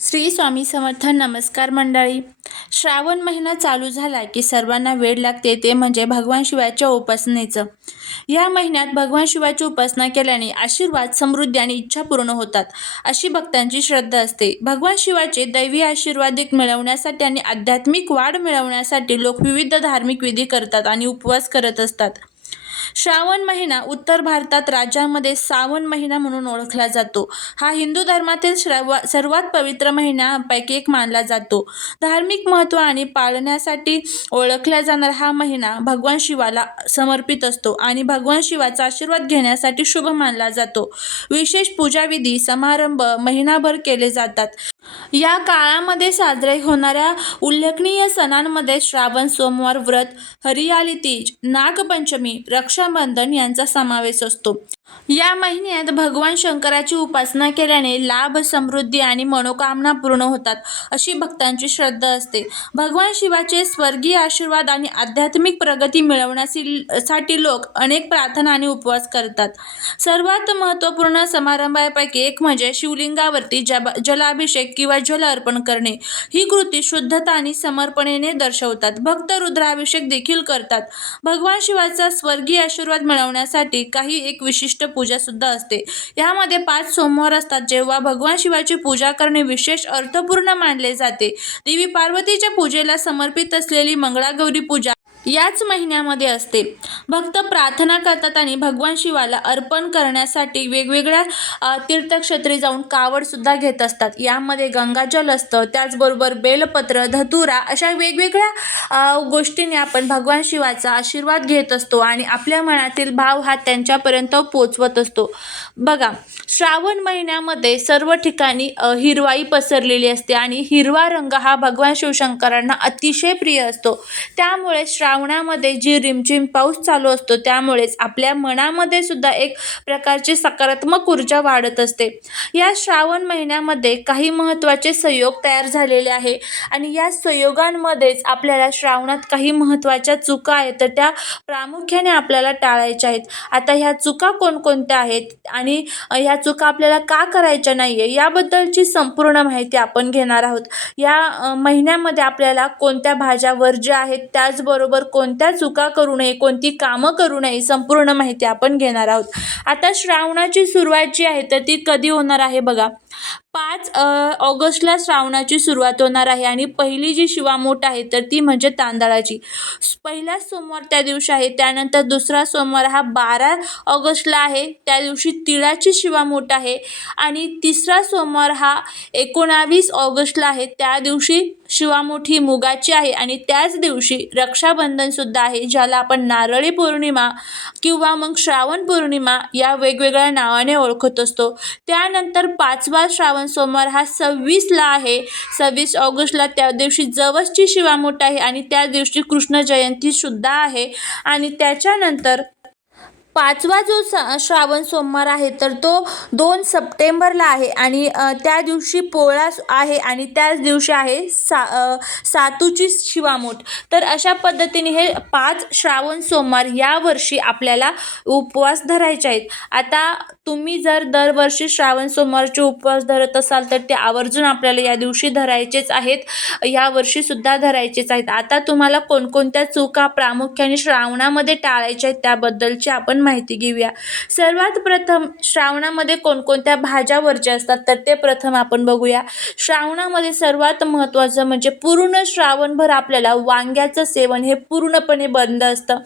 श्री स्वामी समर्थ नमस्कार मंडळी. श्रावण महिना चालू झाला की सर्वांना वेळ लागते ते म्हणजे भगवान शिवाच्या उपासनेचं. या महिन्यात भगवान शिवाची उपासना केल्याने आशीर्वाद समृद्धी आणि इच्छा पूर्ण होतात अशी भक्तांची श्रद्धा असते. भगवान शिवाचे दैवी आशीर्वाद मिळवण्यासाठी आणि आध्यात्मिक वाढ मिळवण्यासाठी लोक विविध धार्मिक विधी करतात आणि उपवास करत असतात. श्रावण महिना उत्तर भारतात राज्यामध्ये सावन महिना म्हणून ओळखला जातो. हा हिंदू धर्मातील श्रवा सर्वात पवित्र महिन्यापैकी एक मानला जातो. धार्मिक महत्त्व आणि पाळण्यासाठी ओळखला जाणारा हा महिना भगवान शिवाला समर्पित असतो आणि भगवान शिवाचा आशीर्वाद घेण्यासाठी शुभ मानला जातो. विशेष पूजाविधी समारंभ महिनाभर केले जातात. या काळामध्ये साजरे होणाऱ्या उल्लेखनीय सणांमध्ये श्रावण सोमवार व्रत हरियाली तीज नागपंचमी रक्षाबंधन यांचा समावेश असतो. या महिन्यात भगवान शंकराची उपासना केल्याने लाभ समृद्धी आणि मनोकामना पूर्ण होतात अशी भक्तांची श्रद्धा असते. भगवान शिवाचे स्वर्गीय आशीर्वाद आणि आध्यात्मिक प्रगती मिळवण्यासाठी साठी लोक अनेक प्रार्थना आणि उपवास करतात. सर्वात महत्त्वपूर्ण समारंभापैकी एक म्हणजे शिवलिंगावरती जब जलाभिषेक किंवा जल अर्पण करणे. ही कृती शुद्धता आणि समर्पणेने दर्शवतात. भक्त रुद्राभिषेक देखील करतात. भगवान शिवाचा स्वर्गीय आशीर्वाद मिळवण्यासाठी काही एक विशिष्ट पूजा सुद्धा असते. यामध्ये पाच सोमवार असतात जेव्हा भगवान शिवाची पूजा करणे विशेष अर्थपूर्ण मानले जाते. देवी पार्वतीच्या पूजेला समर्पित असलेली मंगळागौरी पूजा याच महिन्यामध्ये असते. भक्त प्रार्थना करतात आणि भगवान शिवाला अर्पण करण्यासाठी वेगवेगळ्या तीर्थक्षेत्री जाऊन कावडसुद्धा घेत असतात. यामध्ये गंगाजल असतं त्याचबरोबर बेलपत्र धतुरा अशा वेगवेगळ्या गोष्टीने गोष्टींनी आपण भगवान शिवाचा आशीर्वाद घेत असतो आणि आपल्या मनातील भाव हा त्यांच्यापर्यंत पोचवत असतो. बघा श्रावण महिन्यामध्ये सर्व ठिकाणी हिरवाई पसरलेली असते आणि हिरवा रंग हा भगवान शिवशंकरांना अतिशय प्रिय असतो. त्यामुळे श्रावणामध्ये जी रिमझिम पाऊस चालू असतो त्यामुळेच आपल्या मनामध्ये सुद्धा एक प्रकारची सकारात्मक ऊर्जा वाढत असते. या श्रावण महिन्यामध्ये काही महत्त्वाचे संयोग तयार झालेले आहे आणि या संयोगांमध्येच आपल्याला श्रावणात काही महत्त्वाच्या चुका आहेत तर त्या प्रामुख्याने आपल्याला टाळायच्या आहेत. आता ह्या चुका कोणकोणत्या आहेत आणि ह्या चुका आपल्याला का करायच्या नाही आहे याबद्दलची संपूर्ण माहिती आपण घेणार आहोत. या महिन्यामध्ये आपल्याला कोणत्या भाज्या वर्ज्य आहेत त्याचबरोबर कोणत्या चुका करू नये कोणती कामं करू नये संपूर्ण माहिती आपण घेणार आहोत. आता श्रावणाची सुरुवात जी आहे तर ती कधी होणार आहे बघा. पाच ऑगस्टला श्रावणाची सुरुवात होणार आहे आणि पहिली जी शिवामोठ आहे तर ती म्हणजे तांदळाची. पहिला सोमवार त्या दिवशी आहे त्यानंतर दुसरा सोमवार हा बारा ऑगस्टला आहे त्या दिवशी तिळाची शिवामोठ आहे आणि तिसरा सोमवार हा एकोणावीस ऑगस्टला आहे त्या दिवशी शिवामोठ ही मुगाची आहे आणि त्याच दिवशी रक्षाबंधनसुद्धा आहे ज्याला आपण नारळी पौर्णिमा किंवा मग श्रावण पौर्णिमा या वेगवेगळ्या नावाने ओळखत असतो. त्यानंतर पाचवा श्रावण सोमवार हा सव्वीसला आहे. सव्वीस ऑगस्टला त्या दिवशी जवसची शिवामोठ आहे आणि त्या दिवशी कृष्ण जयंतीसुद्धा आहे. आणि त्याच्यानंतर पाचवा जो स श्रावण सोमवार आहे तर तो दोन सप्टेंबरला आहे आणि त्या दिवशी पोळा आहे आणि त्याच दिवशी आहे सा सातूची शिवामोठ. तर अशा पद्धतीने हे पाच श्रावण सोमवार यावर्षी आपल्याला उपवास धरायचे आहेत. आता तुम्ही जर दरवर्षी श्रावण सोमवारचे उपवास धरत असाल तर ते आवर्जून आपल्याला या दिवशी धरायचेच आहेत. या वर्षीसुद्धा धरायचेच आहेत. आता तुम्हाला कोणकोणत्या चुका प्रामुख्याने श्रावणामध्ये टाळायच्या आहेत त्याबद्दलची आपण माहिती घेऊया. सर्वात प्रथम श्रावणामध्ये कोणकोणत्या भाज्या वरच्या असतात तर ते प्रथम आपण बघूया. श्रावणामध्ये सर्वात महत्त्वाचं म्हणजे पूर्ण श्रावणभर आपल्याला वांग्याचं सेवन हे पूर्णपणे बंद असतं.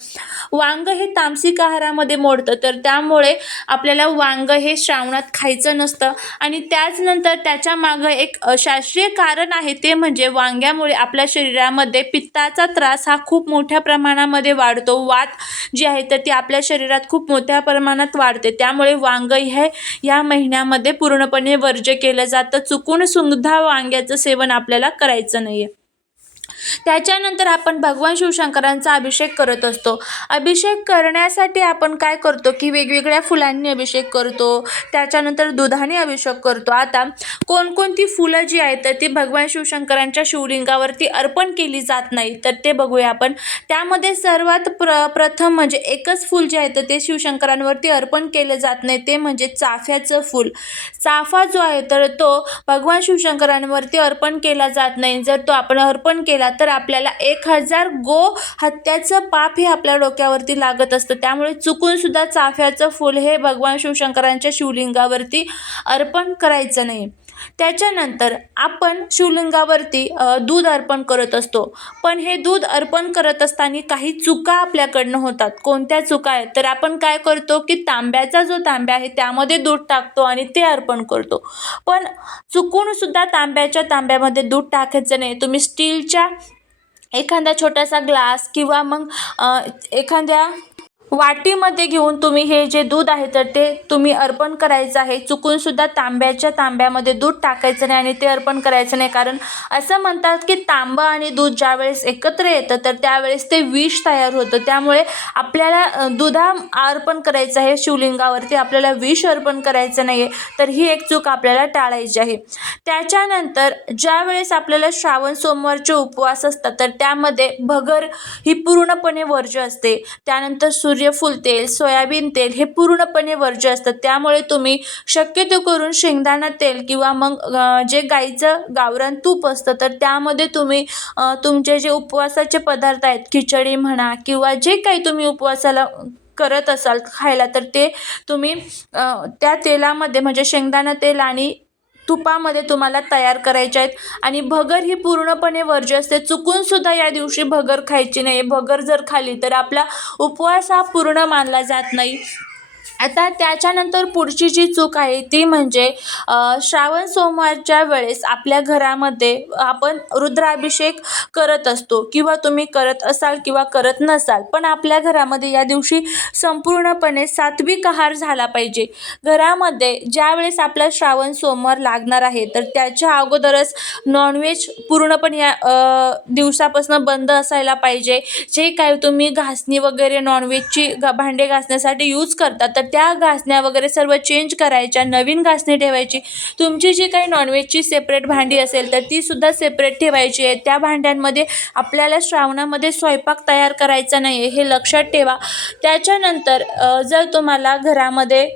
वांग हे तामसिक आहारामध्ये मोडतं तर त्यामुळे आपल्याला वांग हे श्रावणात खायचं नसतं. आणि त्याचनंतर त्याच्या मागं एक शास्त्रीय कारण आहे ते म्हणजे वांग्यामुळे आपल्या शरीरामध्ये पित्ताचा त्रास हा खूप मोठ्या प्रमाणामध्ये वाढतो. वात जी आहे तर ती आपल्या शरीरात खूप मोठ्या प्रमाणात वाढते. त्यामुळे वांग हे या महिन्यामध्ये पूर्णपणे वर्ज्य केलं जातं. चुकून सुद्धा वांग्याचं सेवन आपल्याला करायचं नाही आहे त्याच्यानंतर आपण भगवान शिवशंकरांचा अभिषेक करत असतो. अभिषेक करण्यासाठी आपण काय करतो की वेगवेगळ्या फुलांनी अभिषेक करतो त्याच्यानंतर दुधाने अभिषेक करतो. आता कोणकोणती फुलं जी आहेत तर ती भगवान शिवशंकरांच्या शिवलिंगावरती अर्पण केली जात नाही तर ते बघूया आपण. त्यामध्ये सर्वात प्र प्रथम म्हणजे एकच फूल जे आहे तर ते शिवशंकरांवरती अर्पण केलं जात नाही ते म्हणजे चाफ्याचं फूल. चाफा जो आहे तर तो भगवान शिवशंकरांवरती अर्पण केला जात नाही. जर तो आपण अर्पण केला तर आपल्याला एक हजार गो हत्याचं पाप हे आपल्या डोक्यावरती लागत असतं. त्यामुळे चुकून सुद्धा चाफ्याचं फूल हे भगवान शिवशंकरांच्या शिवलिंगावरती अर्पण करायचं नाही. त्याच्यानंतर आपण शिवलिंगावरती दूध अर्पण करत असतो. पण हे दूध अर्पण करत असताना काही चुका आपल्याकडनं होतात. कोणत्या चुका आहेत? तर आपण काय करतो की तांब्याचा जो तांब्या आहे त्यामध्ये दूध टाकतो आणि ते अर्पण करतो. पण चुकूनसुद्धा तांब्याच्या तांब्यामध्ये दूध टाकायचं नाही. तुम्ही स्टीलच्या एखादा छोटासा ग्लास किंवा मग एखाद्या वाटीमध्ये घेऊन तुम्ही हे जे दूध आहे तर ते तुम्ही अर्पण करायचं आहे. चुकूनसुद्धा तांब्याच्या तांब्यामध्ये दूध टाकायचं नाही आणि ते अर्पण करायचं नाही. कारण असं म्हणतात की तांबं आणि दूध ज्यावेळेस एकत्र येतं तर त्यावेळेस ते विष तयार होतं. त्यामुळे आपल्याला दुधा अर्पण करायचं आहे शिवलिंगावरती आपल्याला विष अर्पण करायचं नाही आहे तर ही एक चूक आपल्याला टाळायची आहे. त्याच्यानंतर ज्यावेळेस आपल्याला श्रावण सोमवारचे उपवास असतात तर त्यामध्ये भगर ही पूर्णपणे वर्ज्य असते. त्यानंतर सूर्य सूर्यफूल तेल सोयाबीन तेल हे पूर्णपणे वर्ज्य असतं. त्यामुळे तुम्ही शक्यतो करून शेंगदाणा तेल किंवा मग जे गाईचं गावरान तूप असतं तर त्यामध्ये तुम्ही तुमचे जे उपवासाचे पदार्थ आहेत खिचडी म्हणा किंवा जे काही तुम्ही उपवासाला करत असाल खायला तर ते तुम्ही त्या तेलामध्ये म्हणजे शेंगदाणा तेल आणि तुपामध्ये तुम्हाला तयार करायचे आहेत. आणि भगर ही पूर्णपणे वर्ज्य असते. चुकून सुद्धा या दिवशी भगर खायची नाही. भगर जर खाली तर आपला उपवास हा पूर्ण मानला जात नाही. आता त्याच्यानंतर पुढची जी चूक आहे ती म्हणजे श्रावण सोमवारच्या वेळेस आपल्या घरामध्ये आपण रुद्राभिषेक करत असतो. किंवा तुम्ही करत असाल किंवा करत नसाल पण आपल्या घरामध्ये या दिवशी संपूर्णपणे सात्विक आहार झाला पाहिजे. घरामध्ये ज्यावेळेस आपला श्रावण सोमवार लागणार आहे तर त्याच्या अगोदरच नॉनव्हेज पूर्णपणे या दिवसापासून बंद असायला पाहिजे. जे काय तुम्ही घासणी वगैरे नॉनव्हेजची भांडे घासण्यासाठी यूज करता तर त्या घासण्या वगैरे सर्व चेंज करायच्या नवीन घासणी ठेवायची. तुमची जी काही नॉनव्हेजची सेपरेट भांडी असेल तर ती सुद्धा सेपरेट ठेवायची आहे. त्या भांड्यांमध्ये आपल्याला श्रावणामध्ये स्वयंपाक तयार करायचा नाही आहे हे लक्षात ठेवा. त्याच्यानंतर जर तुम्हाला घरामध्ये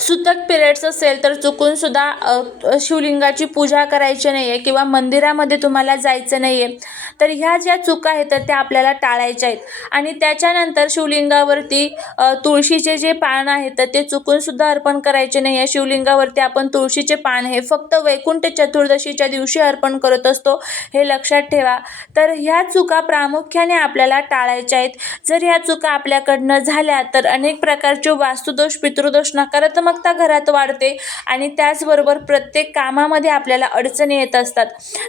सुतक पिरियड्स असेल तर चुकूनसुद्धा शिवलिंगाची पूजा करायची नाही आहे किंवा मंदिरामध्ये तुम्हाला जायचं नाही आहे तर ह्या ज्या चुका आहेत तर त्या आपल्याला टाळायच्या आहेत. आणि त्याच्यानंतर शिवलिंगावरती तुळशीचे जे पान आहेत तर ते चुकूनसुद्धा अर्पण करायचे नाही आहे शिवलिंगावरती आपण तुळशीचे पान हे फक्त वैकुंठ चतुर्दशीच्या दिवशी अर्पण करत असतो हे लक्षात ठेवा. तर ह्या चुका प्रामुख्याने आपल्याला टाळायच्या आहेत. जर ह्या चुका आपल्याकडनं झाल्या तर अनेक प्रकारचे वास्तुदोष पितृदोष सकारात्मकता घरात वाढते आणि त्याचबरोबर प्रत्येक कामामध्ये आपल्याला अडचणी येत असतात.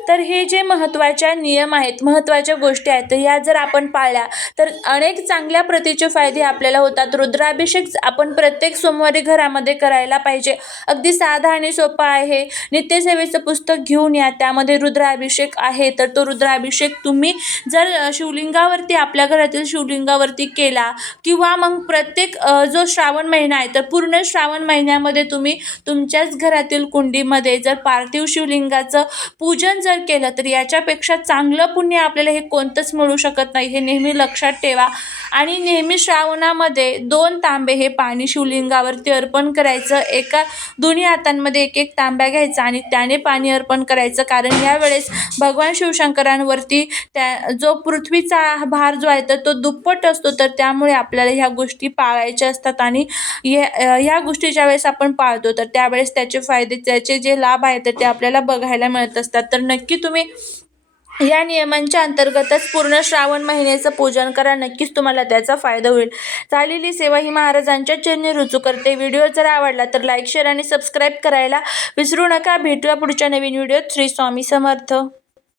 तर हे जे महत्त्वाच्या नियम आहेत महत्त्वाच्या गोष्टी आहेत ह्या जर आपण पाळल्या तर अनेक चांगल्या प्रतीचे फायदे आपल्याला होतात. रुद्राभिषेक आपण प्रत्येक सोमवारी घरामध्ये करायला पाहिजे. अगदी साधा आणि सोपा आहे. नित्यसेवेचं पुस्तक घेऊन या. त्यामध्ये रुद्राभिषेक आहे. तर तो रुद्राभिषेक तुम्ही जर शिवलिंगावरती आपल्या घरातील शिवलिंगावरती केला किंवा मग प्रत्येक जो श्रावण महिना आहे तर पूर्ण श्रावण महिन्यामध्ये तुम्ही तुमच्याच घरातील कुंडीमध्ये जर पार्थिव शिवलिंगाचं पूजन जर केलं तर याच्यापेक्षा चांगलं पुण्य आपल्याला हे कोणतंच मिळू शकत नाही. हे नेहमी लक्षात ठेवा. आणि नेहमी श्रावणामध्ये दोन तांबे हे पाणी शिवलिंगावरती अर्पण करायचं. एका दोन्ही हातांमध्ये एक एक तांब्या घ्यायचा आणि त्याने पाणी अर्पण करायचं. कारण यावेळेस भगवान शिवशंकरांवरती त्या जो पृथ्वीचा भार जो आहे तर तो दुप्पट असतो. तर त्यामुळे आपल्याला ह्या गोष्टी पाळायच्या असतात. आणि या ह्या गोष्टी ज्यावेळेस आपण पाळतो तर त्यावेळेस त्याचे फायदे त्याचे जे लाभ आहेत तर ते आपल्याला बघायला मिळत असतात. तर नक्की तुम्ही या नियमांच्या अंतर्गतच पूर्ण श्रावण महिन्याचं पूजन करा. नक्कीच तुम्हाला त्याचा फायदा होईल. झालेली सेवा ही महाराजांच्या चरणी रुजू करते. व्हिडिओ जर आवडला तर लाईक शेअर आणि सबस्क्राईब करायला विसरू नका. भेटूया पुढच्या नवीन व्हिडिओत. श्री स्वामी समर्थ.